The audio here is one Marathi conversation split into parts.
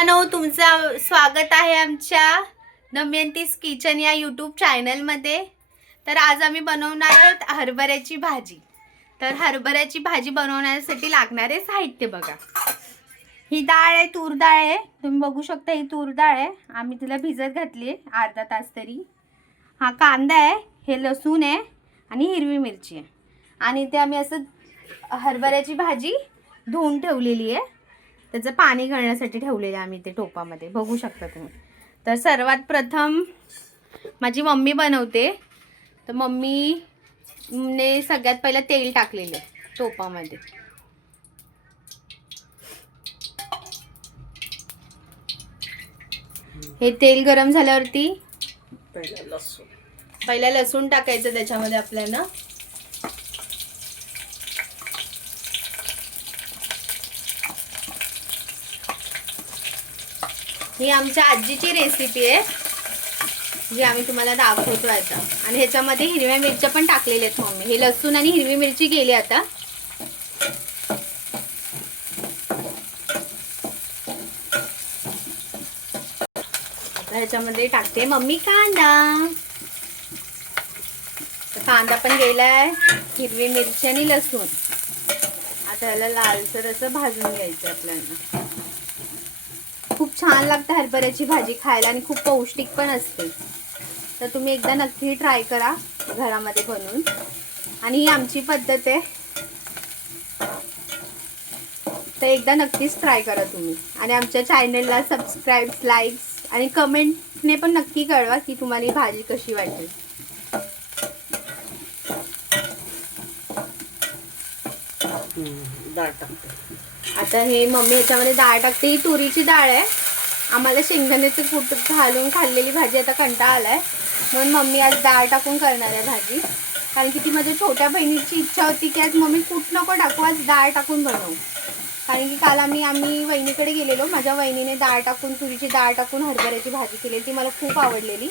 मित्रांनो, तुमचं स्वागत आहे आमच्या दमयंतीज किचन या यूट्यूब चॅनलमध्ये। तर आज आम्ही बनवणार आहोत हरभऱ्याची भाजी। तर हरभऱ्याची भाजी बनवण्यासाठी लागणारे साहित्य बघा। ही डाळ आहे, तूर डाळ आहे, तुम्ही बघू शकता। ही तूर डाळ आहे, आम्ही तिला भिजत घातली आहे अर्धा तास तरी। हा कांदा आहे, हे लसूण आहे आणि हिरवी मिरची आहे। आणि ते आम्ही असं हरभऱ्याची भाजी धुवून ठेवलेली आहे, त्याचं पाणी घालण्यासाठी ठेवलेलं आहे आम्ही ते टोपामध्ये, बघू शकता तुम्ही। तर सर्वात प्रथम माझी मम्मी बनवते, तर मम्मीने सगळ्यात पहिला तेल टाकलेले टोपामध्ये। हे तेल गरम झाल्यावरती पहिला लसूण टाकायचं त्याच्यामध्ये आपल्याला। ही आमच्या आजीची रेसिपी आहे जी आम्ही तुम्हाला दाखवतो आता। आणि ह्याच्यामध्ये हिरव्या मिरच्या पण टाकलेल्या आहेत मम्मी। हे लसूण आणि हिरवी मिरची गेली आता। आता ह्याच्यामध्ये टाकते मम्मी कांदा। कांदा पण गेलाय, हिरवी मिरची आणि लसूण। आता ह्याला लालसर असं भाजून घ्यायचं आपल्याला। खूप छान लागते हरभऱ्याची भाजी खायला आणि खूप पौष्टिक पण असते। तर तुम्ही एकदा नक्की ट्राय करा घरामध्ये बनवून। आणि ही आमची पद्धत आहे, तर एकदा नक्कीच ट्राय करा तुम्ही। आणि आमच्या चॅनलला सबस्क्राईब, लाईक्स आणि कमेंटने पण नक्की कळवा की तुम्हाला ही भाजी कशी वाटेल। डाळ टाकते आता हे मम्मी ह्याच्यामध्ये डाळ टाकते। ही तुरीची डाळ आहे, आम्हाला शेंगदाण्याचं कूट घालून खाल्लेली भाजी आता कंटाळा आलाय, म्हणून मम्मी आज डाळ टाकून करणार आहे भाजी। कारण की ती माझ्या छोट्या बहिणीची इच्छा होती की आज मम्मी कूट नको टाकू, आज डाळ टाकून बनवू। कारण की काल आम्ही वहिनीकडे गेलेलो, माझ्या वहिनीने डाळ टाकून, तुरीची डाळ टाकून हरभऱ्याची भाजी केलेली, ती मला खूप आवडलेली।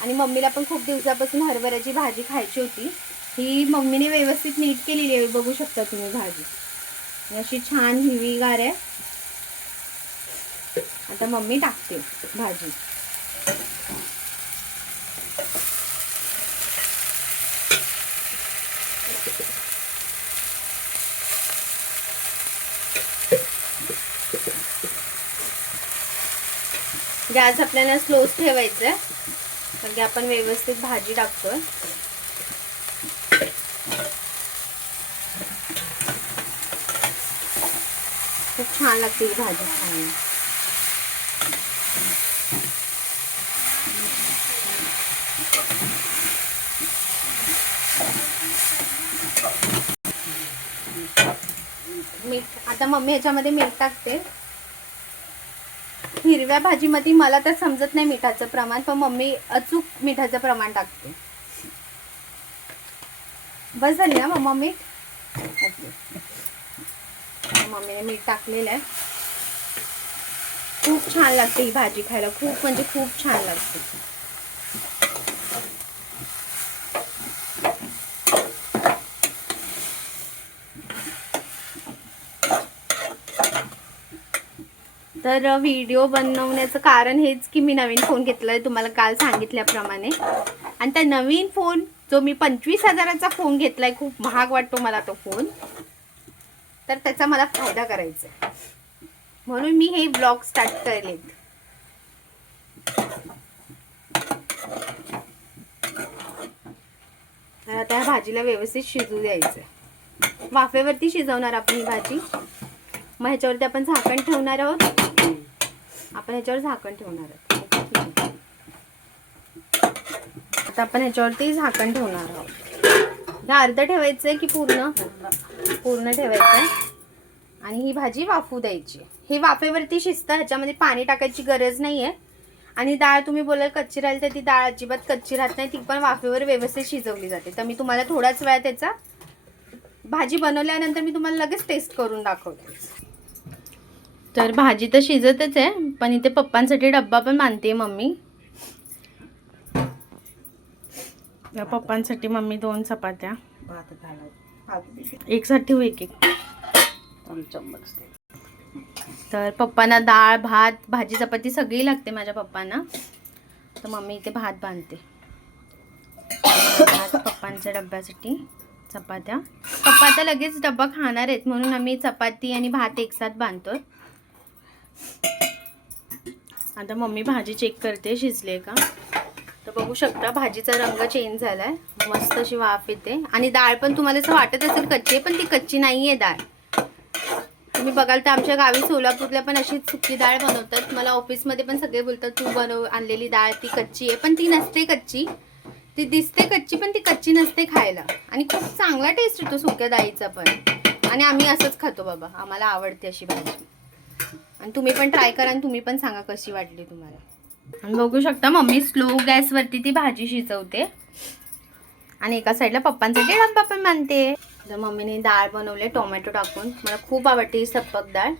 आणि मम्मीला पण खूप दिवसापासून हरभऱ्याची भाजी खायची होती। ही मम्मीने व्यवस्थित नीट केलेली आहे, बघू शकता तुम्ही भाजी अशी छान हिरवीगार आहे। आता मम्मी टाकते भाजी। गॅस आपल्याला स्लोच ठेवायचा आहे, कारण की आपण व्यवस्थित भाजी टाकतोय। खूप छान लागते ही भाजी खायला। मीठ आता मम्मी ह्याच्यामध्ये मीठ टाकते। हिरव्या भाजीमध्ये मला तर समजत नाही मिठाचं प्रमाण, पण मम्मी अचूक मिठाचं प्रमाण टाकते। बस झाली ना मम्मा मीठ? मम्मीने मीठ टाकलेलं आहे। खूप छान लागते ही भाजी खायला, खूप म्हणजे खूप छान लागते। तर व्हिडिओ बनवण्याचं कारण हेच की मी नवीन फोन घेतलाय तुम्हाला काल सांगितल्याप्रमाणे। आणि त्या नवीन फोन जो मी 25,000चा फोन घेतलाय, खूप महाग वाटतो मला तो फोन, तर त्याचा मला फायदा करायचा आहे, म्हणून मी हे ब्लॉग स्टार्ट केले। तर आता ह्या भाजीला व्यवस्थित शिजू द्यायचं। वाफेवरती शिजवणार आपण ही भाजी। मग ह्याच्यावरती आपण झाकण ठेवणार आहोत। आपण ह्याच्यावर झाकण ठेवणार आहोत। आता आपण ह्याच्यावरती झाकण ठेवणार आहोत। हे अर्ध ठेवायचंय की पूर्ण? पूर्ण ठेवायचंय आणि ही भाजी वाफू द्यायची। हे वाफेवरती शिजतं, ह्याच्यामध्ये पाणी टाकायची गरज नाहीये। आणि डाळ तुम्ही बोलाल कच्ची राहील, तर ती डाळ अजिबात कच्ची राहत नाही, ती पण वाफेवर व्यवस्थित शिजवली जाते। तर मी तुम्हाला थोड्याच वेळात त्याचा भाजी बनवल्यानंतर मी तुम्हाला लगेच टेस्ट करून दाखवते। तर भाजी तर शिजतच आहे, पण इथे पप्पांसाठी डब्बा पण बांधते मम्मी। या पप्पांसाठी मम्मी 2 चपात्या भात घालायचं, एक साठी हो, एक एक चमच तर पप्पांना डाळ भात भाजी चपाती सगळी लागते माझ्या पप्पांना. तर मम्मी इथे भात बांधते. भात पप्पांच्या डब्यासाठी, चपात्या. पप्पा आता लगेच डब्बा खाणार आहेत म्हणून आम्ही चपाती आणि भात एकसाथ बांधतो. आता मम्मी भाजी चेक करते शिजले का. तर बघू शकता भाजीचा रंग चेंज झालाय, मस्त अशी वाफ येते. आणि डाळ पण तुम्हाला असं वाटत असेल कच्ची, पण ती कच्ची नाहीये डाळ. तुम्ही बघाल तर आमच्या गावी सोलापूरला पण अशीच सुकी डाळ बनवतात. मला ऑफिसमध्ये पण सगळे बोलतात तू आणलेली डाळ ती कच्ची आहे, पण ती नसते कच्ची. ती दिसते कच्ची पण ती कच्ची नसते खायला. आणि खूप चांगला टेस्ट येतो सुक्या डाळीचा पण. आणि आम्ही असंच खातो बाबा, आम्हाला आवडते अशी भाजी. आणि तुम्ही पण ट्राय करा आणि तुम्ही पण सांगा कशी वाटली तुम्हाला. आणि बघू शकता मम्मी स्लो गॅसवरती ती भाजी शिजवते आणि एका साईडला पप्पांसाठी डब्बा पण बांधते. तर मम्मीने डाळ बनवले टोमॅटो टाकून. मला खूप आवडते ही सप्पक डाळ.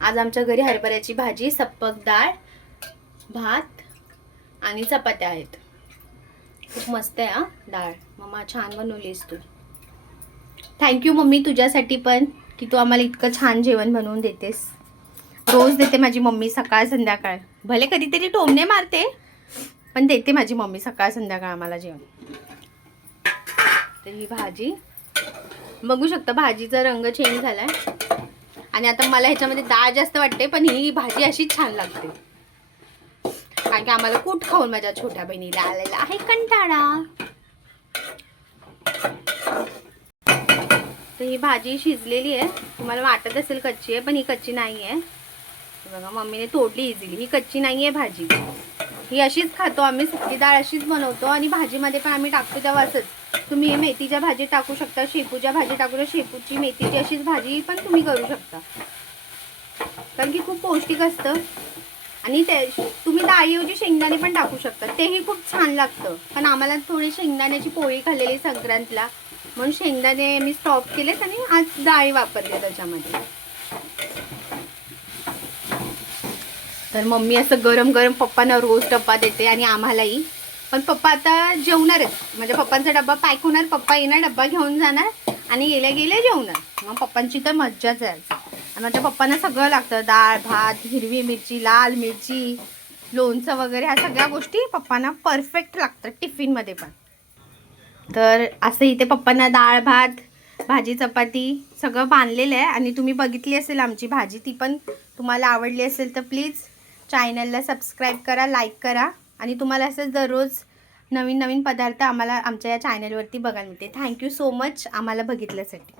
आज आमच्या घरी हरभऱ्याची भाजी, सप्पक डाळ, भात आणि चपात्या आहेत. खूप मस्त आहे हा डाळ. मम्मा छान बनवलीस तू. थँक्यू मम्मी तुझ्यासाठी पण, की तू आम्हाला इतकं छान जेवण बनवून देतेस. रोज देते माझी मम्मी सकाळ संध्याकाळ. भले कधीतरी टोमणे मारते पण देते माझी मम्मी सकाळ संध्याकाळ आम्हाला जेवण. तर ही भाजी बघू शकता, भाजीचा रंग चेंज झालाय. आणि आता मला ह्याच्यामध्ये डाळ जास्त वाटते, पण ही भाजी अशीच छान लागते. कारण की आम्हाला कूट खाऊन माझ्या छोट्या बहिणीला आलेला आहे कंटाळा. तर ही भाजी शिजलेली आहे. तुम्हाला वाटत असेल कच्ची आहे, पण ही कच्ची नाही आहे. बघा मम्मीने तोडली इझिली. ही कच्ची नाही आहे भाजी. ही अशीच खातो आम्ही, सुकी डाळ अशीच बनवतो. आणि भाजीमध्ये पण आम्ही टाकतो तेव्हा असंच. तुम्ही मेथीच्या भाजी टाकू शकता, शेपूच्या भाजी टाकू, शेपूची मेथीची अशीच भाजी पण तुम्ही करू शकता. कारण की खूप पौष्टिक असतं. आणि ते तुम्ही डाळीऐवजी शेंगदाणे पण टाकू शकता, तेही खूप छान लागतं. पण आम्हाला थोडी शेंगदाण्याची पोळी खाल्लेली संक्रांतीला, म्हणून शेंगदाणे मी स्टॉप केलेत आणि आज डाळी वापरते त्याच्यामध्ये. तर मम्मी असं गरम गरम पप्पांना रोज डब्बा देते आणि आम्हालाही. पण पप्पा आता जेवणार आहेत. म्हणजे पप्पांचा डब्बा पॅक होणार, पप्पा येणार, डब्बा घेऊन जाणार आणि गेले गेले जेवणार. मग पप्पांची तर मज्जाच आहे. आणि माझ्या पप्पांना सगळं लागतं, डाळ भात, हिरवी मिरची, लाल मिरची, लोणचं वगैरे, ह्या सगळ्या गोष्टी पप्पांना परफेक्ट लागतात टिफिनमध्ये पण. तर असं इथे पप्पांना डाळ भात भाजी चपाती सगळं बांधलेलं आहे. आणि तुम्ही बघितली असेल आमची भाजी, ती पण तुम्हाला आवडली असेल तर प्लीज चॅनलला सबस्क्राईब करा, लाईक करा. आणि तुम्हाला असंच दररोज नवीन नवीन पदार्थ आम्हाला आमच्या या चॅनलवरती बघायला मिळते. थँक्यू सो मच आम्हाला बघितल्यासाठी.